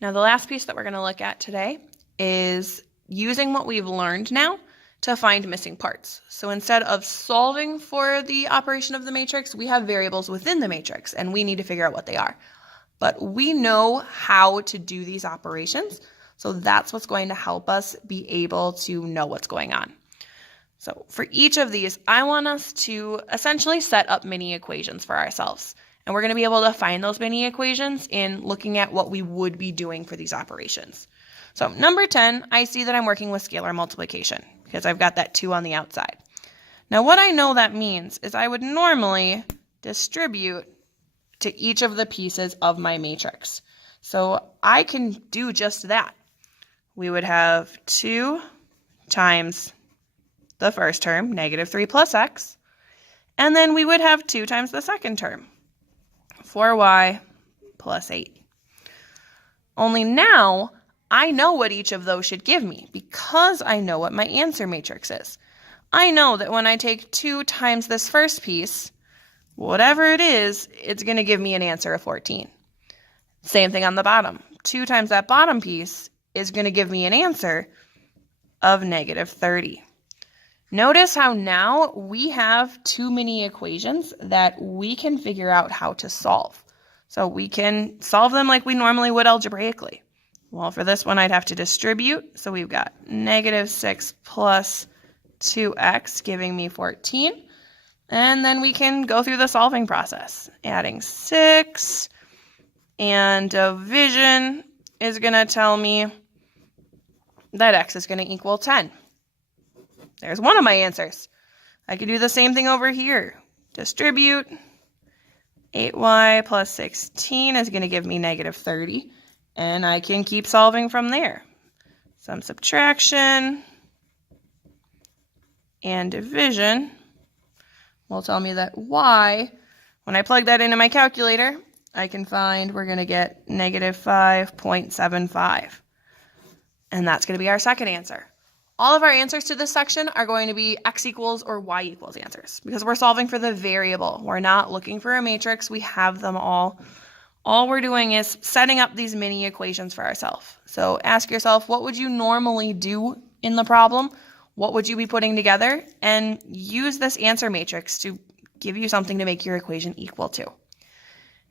Now, the last piece that we're going to look at today is using what we've learned now to find missing parts. So instead of solving for the operation of the matrix, we have variables within the matrix, and we need to figure out what they are. But we know how to do these operations, so that's what's going to help us be able to know what's going on. So for each of these, I want us to essentially set up mini equations for ourselves. And we're going to be able to find those mini equations in looking at what we would be doing for these operations. So number 10, I see that I'm working with scalar multiplication because I've got that 2 on the outside. Now what I know that means is I would normally distribute to each of the pieces of my matrix. So I can do just that. We would have 2 times the first term, negative 3 plus x, and then we would have 2 times the second term, 4y plus 8. Only now, I know what each of those should give me because I know what my answer matrix is. I know that when I take 2 times this first piece, whatever it is, it's going to give me an answer of 14. Same thing on the bottom. 2 times that bottom piece is going to give me an answer of negative 30. Notice how now we have 2 mini equations that we can figure out how to solve. So we can solve them like we normally would algebraically. Well, for this one, I'd have to distribute. So we've got negative 6 plus 2x giving me 14. And then we can go through the solving process. Adding 6 and division is going to tell me that x is going to equal 10. There's one of my answers. I could do the same thing over here. Distribute. 8y plus 16 is going to give me negative 30. And I can keep solving from there. Some subtraction and division will tell me that y, when I plug that into my calculator, I can find we're going to get negative 5.75. And that's going to be our second answer. All of our answers to this section are going to be x equals or y equals answers because we're solving for the variable. We're not looking for a matrix. We have them all. All we're doing is setting up these mini equations for ourselves. So ask yourself, what would you normally do in the problem? What would you be putting together? And use this answer matrix to give you something to make your equation equal to.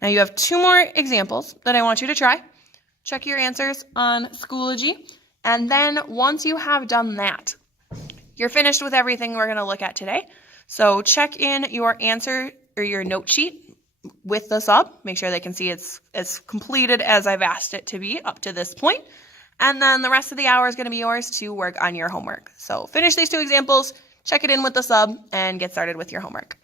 Now you have 2 more examples that I want you to try. Check your answers on Schoology. And then once you have done that, you're finished with everything we're going to look at today. So check in your answer or your note sheet with the sub. Make sure they can see it's as completed as I've asked it to be up to this point. And then the rest of the hour is going to be yours to work on your homework. So finish these 2 examples, check it in with the sub, and get started with your homework.